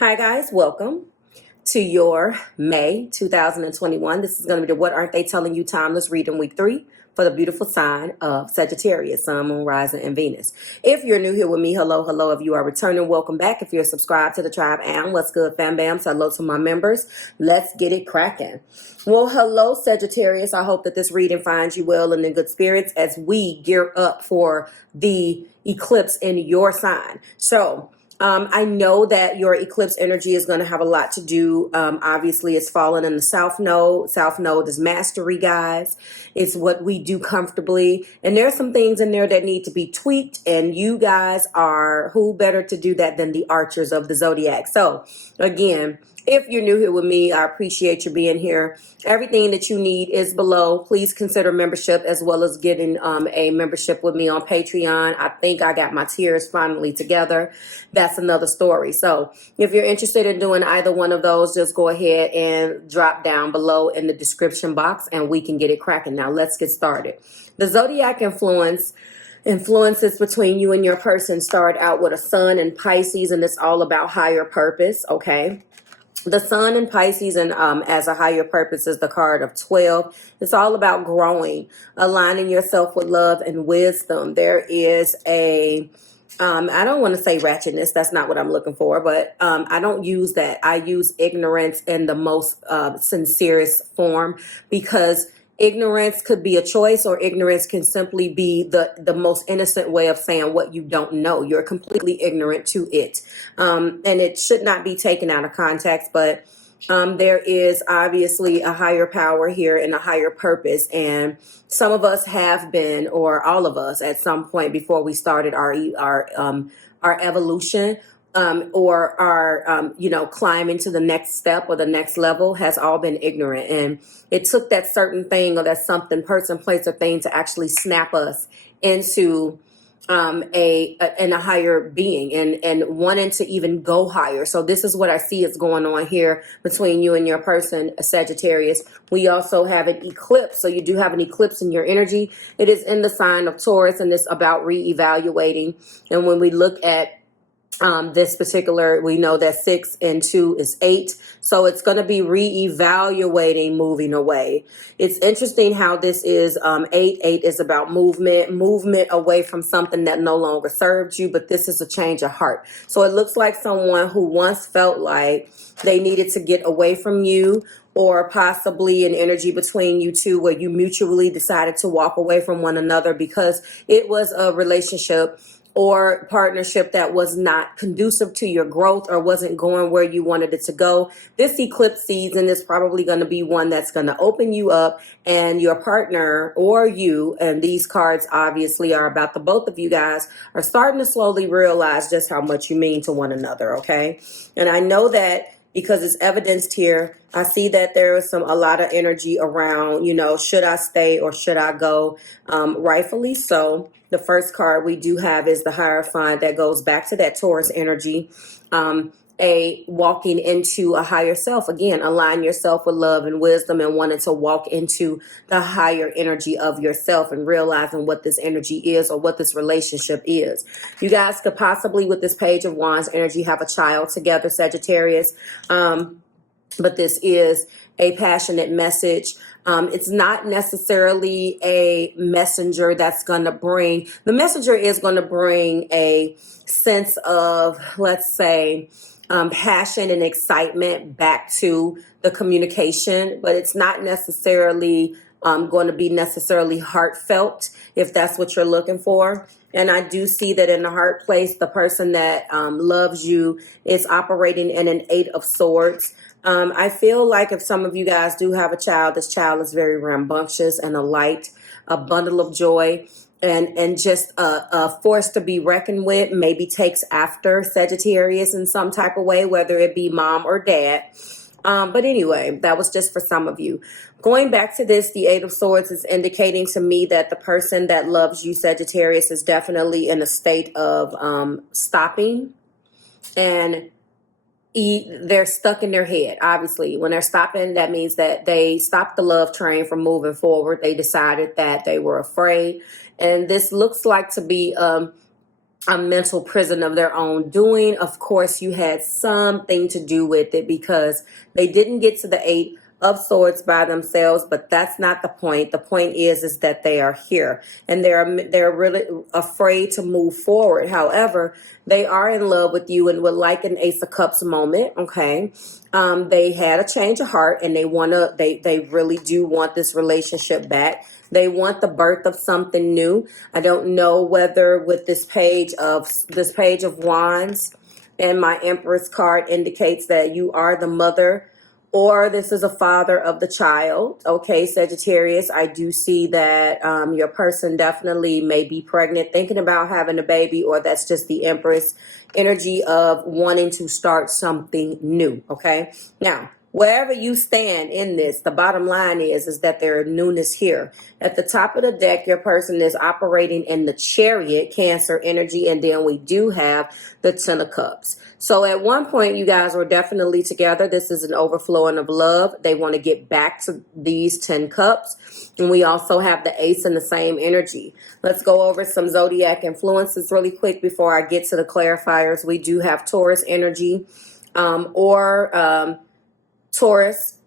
Hi guys, welcome to your May 2021. This is going to be the What Aren't They Telling You Timeless Reading Week 3 for the beautiful sign of Sagittarius, Sun, Moon, Rising, and Venus. If you're new here with me, hello, hello. If you are returning, welcome back. If you're subscribed to the tribe, and what's good, fam bams, hello to my members. Let's get it cracking. Well, hello, Sagittarius. I hope that this reading finds you well and in good spirits as we gear up for the eclipse in your sign. So, I know that your eclipse energy is going to have a lot to do. Obviously, it's fallen in the South Node. South Node is mastery, guys. It's what we do comfortably. And there's some things in there that need to be tweaked. And you guys are who better to do that than the archers of the Zodiac. So, again, if you're new here with me, I appreciate you being here. Everything that you need is below. Please consider membership as well as getting a membership with me on Patreon. I think I got my tiers finally together. That's another story. So if you're interested in doing either one of those, just go ahead and drop down below in the description box and we can get it cracking. Now let's get started. The Zodiac influences between you and your person start out with a sun in Pisces, and it's all about higher purpose, okay? The sun in Pisces and as a higher purpose is the card of 12. It's all about growing, aligning yourself with love and wisdom. There is a, I don't want to say ratchetness. That's not what I'm looking for, but I don't use that. I use ignorance in the most sincerest form, because ignorance could be a choice, or ignorance can simply be the most innocent way of saying what you don't know. You're completely ignorant to it. And it should not be taken out of context, but there is obviously a higher power here and a higher purpose. And some of us have been, or all of us at some point before we started our evolution, or our, climbing to the next step or the next level, has all been ignorant. And it took that certain thing or that something, person, place, or thing to actually snap us into a higher being and wanting to even go higher. So this is what I see is going on here between you and your person, Sagittarius. We also have an eclipse. So you do have an eclipse in your energy. It is in the sign of Taurus, and it's about reevaluating. And when we look at this particular, we know that 6 and 2 is 8. So it's going to be reevaluating, moving away. It's interesting how this is 8. 8 is about movement away from something that no longer served you. But this is a change of heart. So it looks like someone who once felt like they needed to get away from you, or possibly an energy between you two where you mutually decided to walk away from one another because it was a relationship or partnership that was not conducive to your growth or wasn't going where you wanted it to go. This eclipse season is probably going to be one that's going to open you up, and your partner or you, and these cards obviously are about the both of you guys, are starting to slowly realize just how much you mean to one another, okay? And I know that because it's evidenced here. I see that there is a lot of energy around, should I stay or should I go? Rightfully so. The first card we do have is the Hierophant, that goes back to that Taurus energy. A walking into a higher self. Again, align yourself with love and wisdom, and wanting to walk into the higher energy of yourself and realizing what this energy is, or what this relationship is. You guys could possibly, with this Page of Wands energy, have a child together, Sagittarius. But this is a passionate message. It's not necessarily a messenger that's going to bring, the messenger is going to bring a sense of, let's say, passion and excitement back to the communication, but it's not necessarily going to be necessarily heartfelt, if that's what you're looking for. And I do see that in the heart place, the person that loves you is operating in an 8 of Swords. I feel like if some of you guys do have a child, this child is very rambunctious and a light, a bundle of joy, and just a force to be reckoned with, maybe takes after Sagittarius in some type of way, whether it be mom or dad. But anyway, that was just for some of you. Going back to this, the 8 of Swords is indicating to me that the person that loves you, Sagittarius, is definitely in a state of stopping, and they're stuck in their head. Obviously, when they're stopping, that means that they stopped the love train from moving forward. They decided that they were afraid. And this looks like to be a mental prison of their own doing. Of course, you had something to do with it because they didn't get to the Eight of Swords by themselves, but that's not the point. The point is that they are here and they're really afraid to move forward. However, they are in love with you and would like an Ace of Cups moment. Okay. They had a change of heart and they really do want this relationship back. They want the birth of something new. I don't know whether with this page of Wands and my Empress card indicates that you are the mother or this is a father of the child. Okay, Sagittarius, I do see that your person definitely may be pregnant, thinking about having a baby, or that's just the Empress energy of wanting to start something new. Okay, now, wherever you stand in this, the bottom line is that there are newness here. At the top of the deck, your person is operating in the Chariot, Cancer energy, and then we do have the Ten of Cups. So at one point, you guys were definitely together. This is an overflowing of love. They want to get back to these 10 cups. And we also have the Ace in the same energy. Let's go over some Zodiac influences really quick before I get to the clarifiers. We do have Taurus energy Taurus,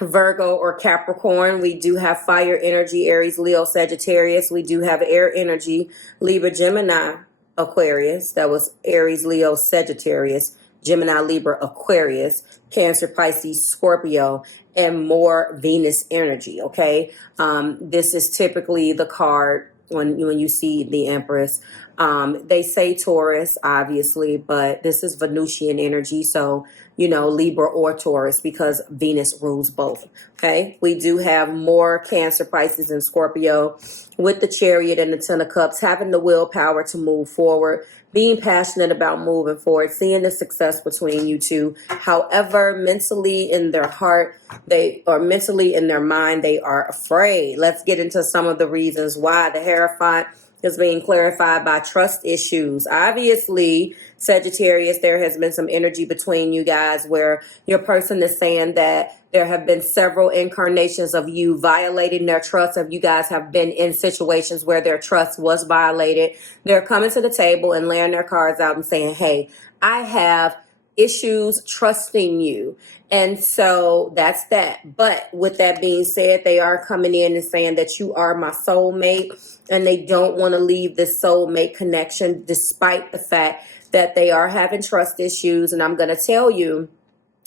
Virgo, or Capricorn. We do have fire energy, Aries, Leo, Sagittarius. We do have air energy, Libra, Gemini, Aquarius. That was Aries, Leo, Sagittarius, Gemini, Libra, Aquarius, Cancer, Pisces, Scorpio, and more Venus energy. Okay. This is typically the card when you see the Empress. They say Taurus, obviously, but this is Venusian energy. So, Libra or Taurus because Venus rules both. Okay. We do have more Cancer, Pisces, and Scorpio with the Chariot and the Ten of Cups, having the willpower to move forward, being passionate about moving forward, seeing the success between you two. However, mentally in their heart, mentally in their mind, they are afraid. Let's get into some of the reasons why. The Hierophant is being clarified by trust issues. Obviously, Sagittarius, there has been some energy between you guys where your person is saying that there have been several incarnations of you violating their trust. If you guys have been in situations where their trust was violated, they're coming to the table and laying their cards out and saying, hey, I have issues trusting you. And so that's that. But with that being said, they are coming in and saying that you are my soulmate and they don't want to leave this soulmate connection despite the fact that they are having trust issues. And I'm going to tell you,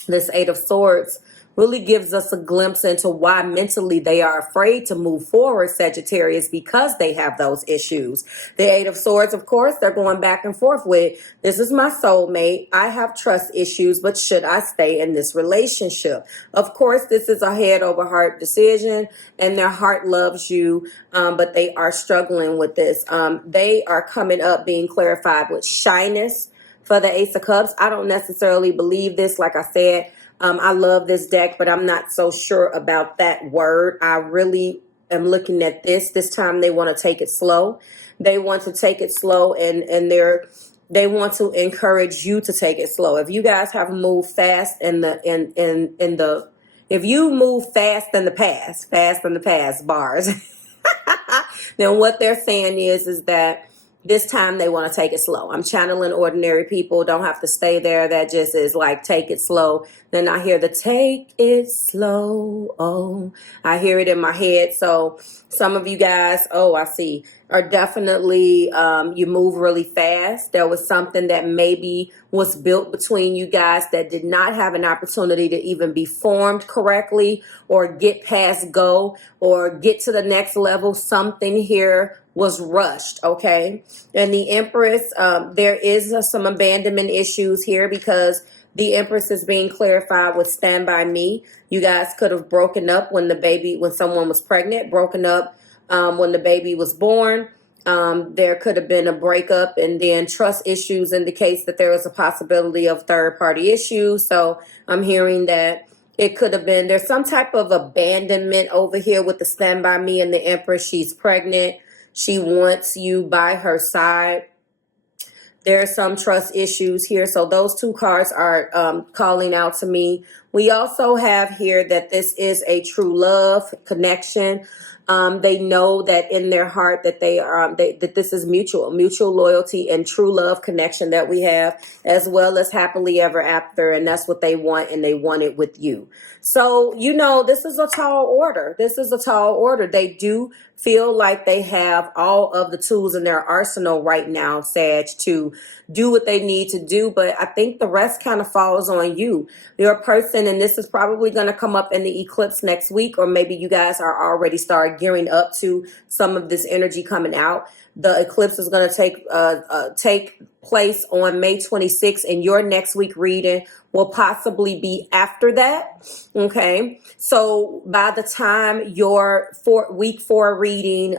this Eight of Swords really gives us a glimpse into why mentally they are afraid to move forward, Sagittarius, because they have those issues. The Eight of Swords, of course, they're going back and forth with, this is my soulmate. I have trust issues, but should I stay in this relationship? Of course, this is a head over heart decision and their heart loves you, but they are struggling with this. They are coming up being clarified with shyness for the Ace of Cups. I don't necessarily believe this. Like I said, I love this deck, but I'm not so sure about that word. I really am looking at this. This time they want to take it slow. They want to take it slow and they want to encourage you to take it slow. If you guys have moved fast if you move fast in the past bars, then what they're saying is that this time they want to take it slow. I'm channeling ordinary people. Don't have to stay there. That just is like, take it slow. Then I hear the take it slow. Oh, I hear it in my head. So some of you guys, I see, are definitely, you move really fast. There was something that maybe was built between you guys that did not have an opportunity to even be formed correctly or get past go or get to the next level. Something here was rushed, okay? And the Empress, there is some abandonment issues here because the Empress is being clarified with Stand By Me. You guys could have broken up when someone was pregnant, broken up when the baby was born. There could have been a breakup, and then trust issues indicates that there was a possibility of third-party issues. So I'm hearing that it could have been, there's some type of abandonment over here with the Stand By Me and the Empress. She's pregnant. She wants you by her side. There are some trust issues here. So those two cards are calling out to me. We also have here that this is a true love connection. They know that in their heart that that this is mutual loyalty and true love connection that we have, as well as happily ever after. And that's what they want, and they want it with you. So, this is a tall order. This is a tall order. They do feel like they have all of the tools in their arsenal right now, Sag, to do what they need to do. But I think the rest kind of falls on you. Your person, and this is probably going to come up in the eclipse next week, or maybe you guys are already started gearing up to some of this energy coming out. The eclipse is going to take place on May 26th, and your next week reading will possibly be after that. Okay, so by the time your week 4 reading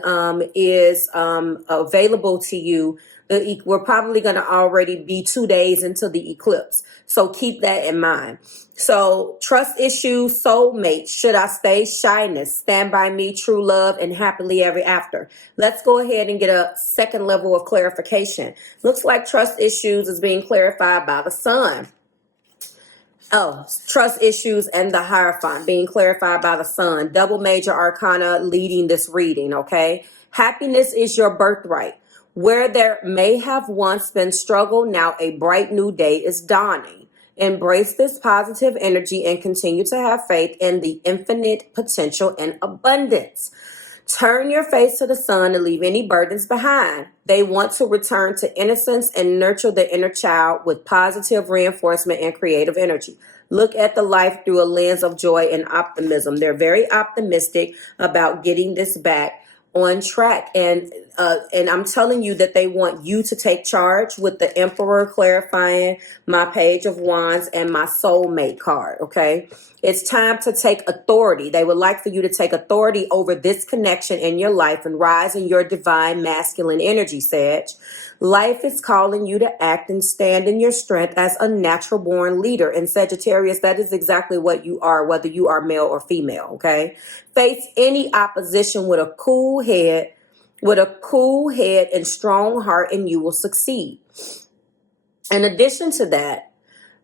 is available to you, we're probably going to already be 2 days into the eclipse. So keep that in mind. So trust issues, soulmates, should I stay, shyness, stand by me, true love, and happily ever after. Let's go ahead and get a second level of clarification. Looks like trust issues is being clarified by the sun. Oh, trust issues and the Hierophant being clarified by the sun. Double major arcana leading this reading, okay? Happiness is your birthright. Where there may have once been struggle, now a bright new day is dawning. Embrace this positive energy and continue to have faith in the infinite potential and abundance. Turn your face to the sun and leave any burdens behind. They want to return to innocence and nurture the inner child with positive reinforcement and creative energy. Look at the life through a lens of joy and optimism. They're very optimistic about getting this back on track. And I'm telling you that they want you to take charge with the Emperor clarifying my Page of Wands and my soulmate card. Okay. It's time to take authority. They would like for you to take authority over this connection in your life and rise in your divine masculine energy, Sag. Life is calling you to act and stand in your strength as a natural born leader. And Sagittarius, that is exactly what you are, whether you are male or female. Okay. Face any opposition with a cool head, and strong heart, and you will succeed. In addition to that,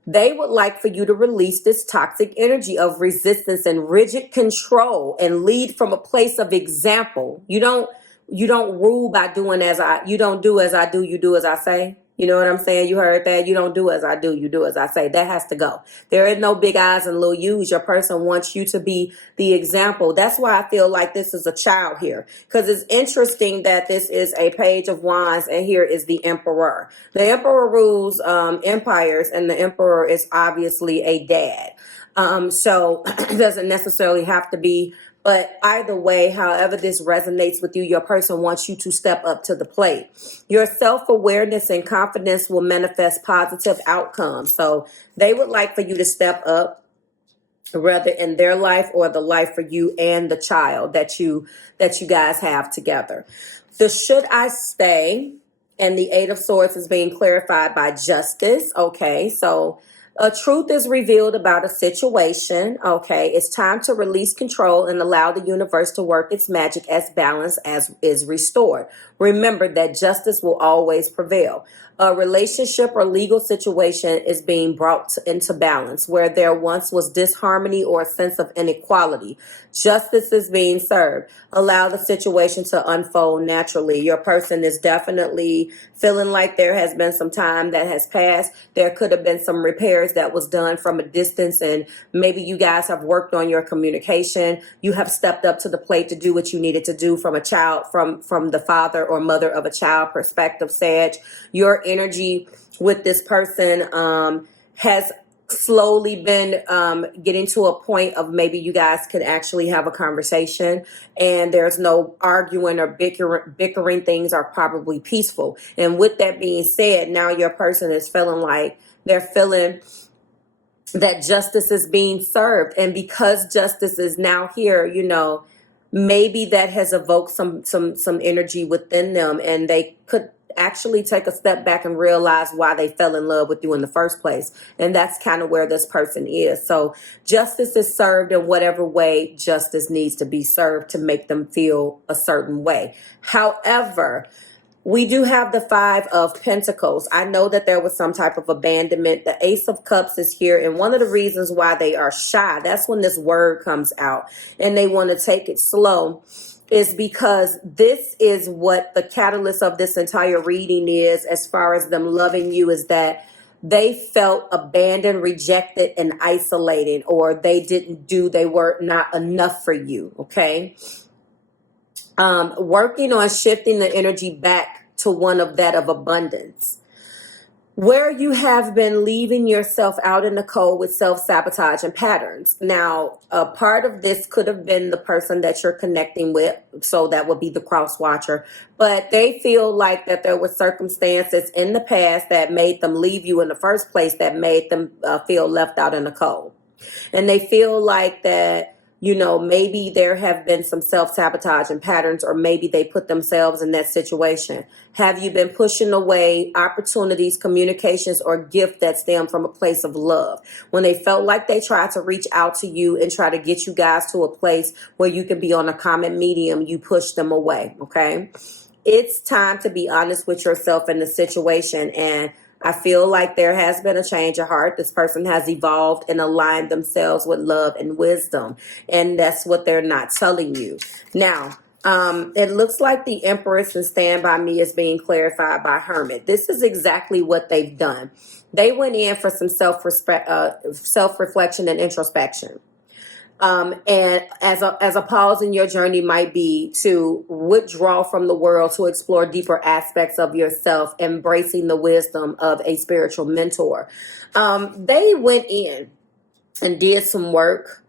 they would like for you to release this toxic energy of resistance and rigid control and lead from a place of example. You don't rule by you don't do as I do, you do as I say. You know what I'm saying? You heard that? You don't do as I do, you do as I say. That has to go. There is no big eyes and little U's. Your person wants you to be the example. That's why I feel like this is a child here. Because it's interesting that this is a Page of Wands and here is the Emperor. The Emperor rules empires, and the Emperor is obviously a dad. So it doesn't necessarily have to be. But either way, however this resonates with you, your person wants you to step up to the plate. Your self-awareness and confidence will manifest positive outcomes. So they would like for you to step up, whether in their life or the life for you and the child that you guys have together. The should I stay and the Eight of Swords is being clarified by Justice. Okay, so a truth is revealed about a situation. Okay, it's time to release control and allow the universe to work its magic as balance as is restored. Remember that justice will always prevail. A relationship or legal situation is being brought into balance where there once was disharmony or a sense of inequality. Justice is being served. Allow the situation to unfold naturally. Your person is definitely feeling like there has been some time that has passed. There could have been some repairs that was done from a distance, and maybe you guys have worked on your communication. You have stepped up to the plate to do what you needed to do from a child, from the father or mother of a child perspective, Sag. Your energy with this person has slowly been getting to a point of maybe you guys could actually have a conversation and there's no arguing or bickering. Things are probably peaceful. And with that being said, now your person is feeling like they're feeling that justice is being served. And because justice is now here, maybe that has evoked some energy within them, and they could actually take a step back and realize why they fell in love with you in the first place. And that's kind of where this person is. So justice is served in whatever way justice needs to be served to make them feel a certain way. However, we do have the Five of Pentacles. I know that there was some type of abandonment. The Ace of Cups is here. And one of the reasons why they are shy, that's when this word comes out. And they want to take it slow is because this is what the catalyst of this entire reading is, as far as them loving you, is that they felt abandoned, rejected, and isolated, or they were not enough for you. Okay. Working on shifting the energy back to one of that of abundance, where you have been leaving yourself out in the cold with self-sabotage and patterns. Now, a part of this could have been the person that you're connecting with, so that would be the cross watcher, but they feel like that there were circumstances in the past that made them leave you in the first place, that made them feel left out in the cold. And they feel like that, maybe there have been some self-sabotage and patterns, or maybe they put themselves in that situation. Have you been pushing away opportunities, communications, or gift that stem from a place of love? When they felt like they tried to reach out to you and try to get you guys to a place where you can be on a common medium, you push them away, okay? It's time to be honest with yourself in the situation, and I feel like there has been a change of heart. This person has evolved and aligned themselves with love and wisdom, and that's what they're not telling you. Now, it looks like the Empress and Stand By Me is being clarified by Hermit. This is exactly what they've done. They went in for some self-reflection and introspection. And as a pause in your journey might be to withdraw from the world to explore deeper aspects of yourself, embracing the wisdom of a spiritual mentor. They went in and did some work,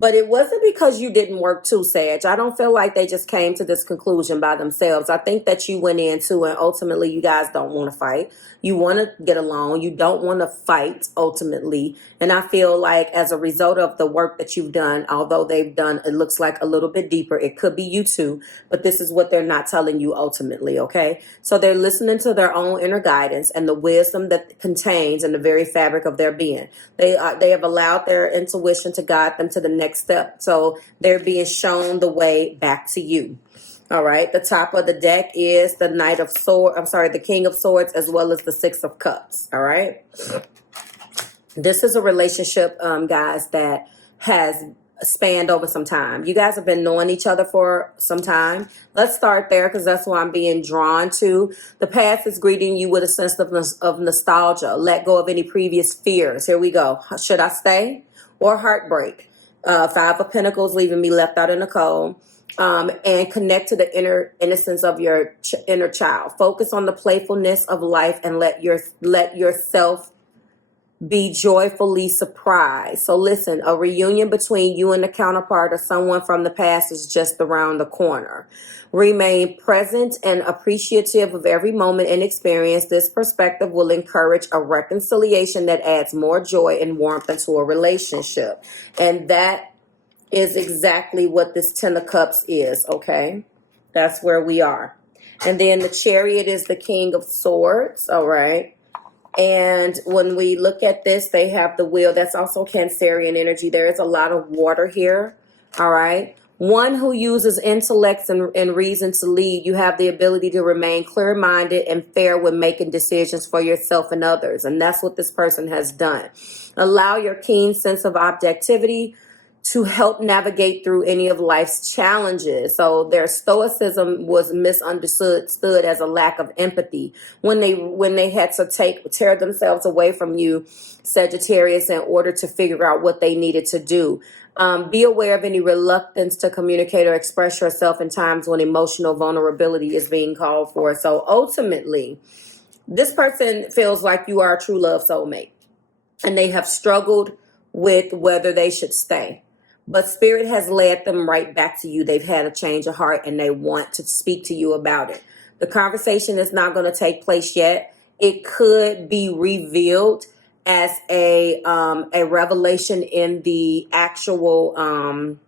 but it wasn't because you didn't work too, Sag. I don't feel like they just came to this conclusion by themselves. I think that you went into, and ultimately you guys don't want to fight. You want to get along. You don't want to fight, ultimately. And I feel like as a result of the work that you've done, although they've done, it looks like a little bit deeper. It could be you too, but this is what they're not telling you ultimately, okay? So they're listening to their own inner guidance and the wisdom that contains in the very fabric of their being. They have allowed their intuition to guide them to the next step. So they're being shown the way back to you. All right. The top of the deck is the the King of Swords, as well as the Six of Cups. All right. This is a relationship, guys, that has spanned over some time. You guys have been knowing each other for some time. Let's start there, because that's what I'm being drawn to. The past is greeting you with a sense of nostalgia. Let go of any previous fears. Here we go. Should I stay? Or heartbreak. Five of Pentacles, leaving me left out in the cold. And connect to the inner innocence of your inner child. Focus on the playfulness of life and let yourself be joyfully surprised. So listen, a reunion between you and the counterpart or someone from the past is just around the corner. Remain present and appreciative of every moment and experience. This perspective will encourage a reconciliation that adds more joy and warmth into a relationship. And that is exactly what this Ten of Cups is, okay? That's where we are. And then the Chariot is the King of Swords, all right? And when we look at this, they have the Wheel. That's also Cancerian energy. There is a lot of water here, all right? One who uses intellects and reason to lead. You have the ability to remain clear-minded and fair when making decisions for yourself and others. And that's what this person has done. Allow your keen sense of objectivity to help navigate through any of life's challenges. So their stoicism was misunderstood as a lack of empathy when they had to tear themselves away from you, Sagittarius, in order to figure out what they needed to do. Be aware of any reluctance to communicate or express yourself in times when emotional vulnerability is being called for. So ultimately, this person feels like you are a true love soulmate, and they have struggled with whether they should stay. But Spirit has led them right back to you. They've had a change of heart and they want to speak to you about it. The conversation is not going to take place yet. It could be revealed as a revelation in the actual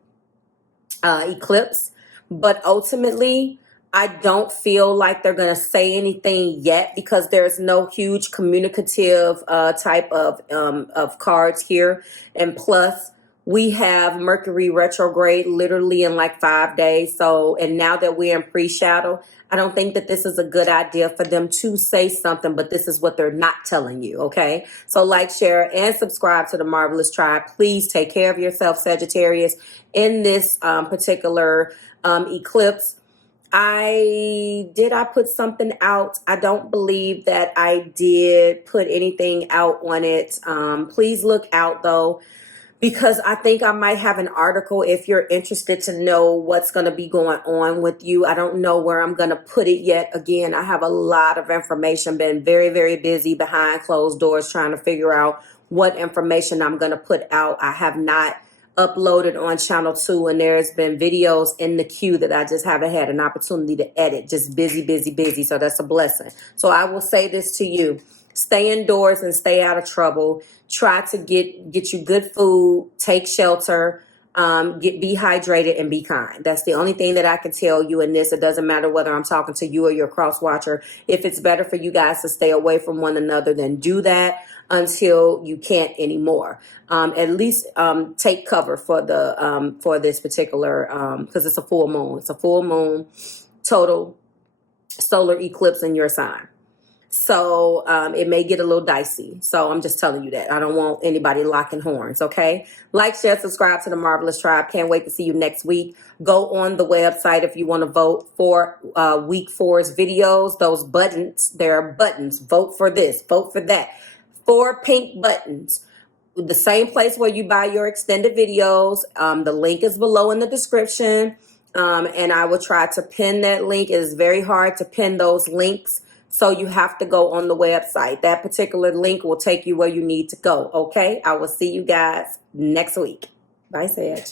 eclipse. But ultimately, I don't feel like they're going to say anything yet, because there's no huge communicative type of cards here. And plus, We have Mercury retrograde literally in like 5 days. So, and now that we're in pre-shadow, I don't think that this is a good idea for them to say something, but this is what they're not telling you, okay? So like, share, and subscribe to the Marvelous Tribe. Please take care of yourself, Sagittarius, in this particular eclipse. I put something out? I don't believe that I did put anything out on it. Please look out though, because I think I might have an article if you're interested to know what's going to be going on with you. I don't know where I'm going to put it yet. Again, I have a lot of information, been very, very busy behind closed doors trying to figure out what information I'm going to put out. I have not uploaded on channel 2, and there's been videos in the queue that I just haven't had an opportunity to edit. Just busy, busy, busy. So that's a blessing. So I will say this to you: stay indoors and stay out of trouble. Try to get you good food, take shelter, be hydrated, and be kind. That's the only thing that I can tell you in this. It doesn't matter whether I'm talking to you or your cross watcher. If it's better for you guys to stay away from one another, then do that until you can't anymore. At least take cover for the for this particular, because it's a full moon. It's a full moon, total solar eclipse in your sign. So it may get a little dicey. So I'm just telling you that. I don't want anybody locking horns, okay? Like, share, subscribe to the Marvelous Tribe. Can't wait to see you next week. Go on the website if you want to vote for week 4's videos. Those buttons, there are buttons. Vote for this, vote for that. 4 pink buttons. The same place where you buy your extended videos. The link is below in the description. And I will try to pin that link. It is very hard to pin those links. So you have to go on the website. That particular link will take you where you need to go. Okay. I will see you guys next week. Bye, Sag.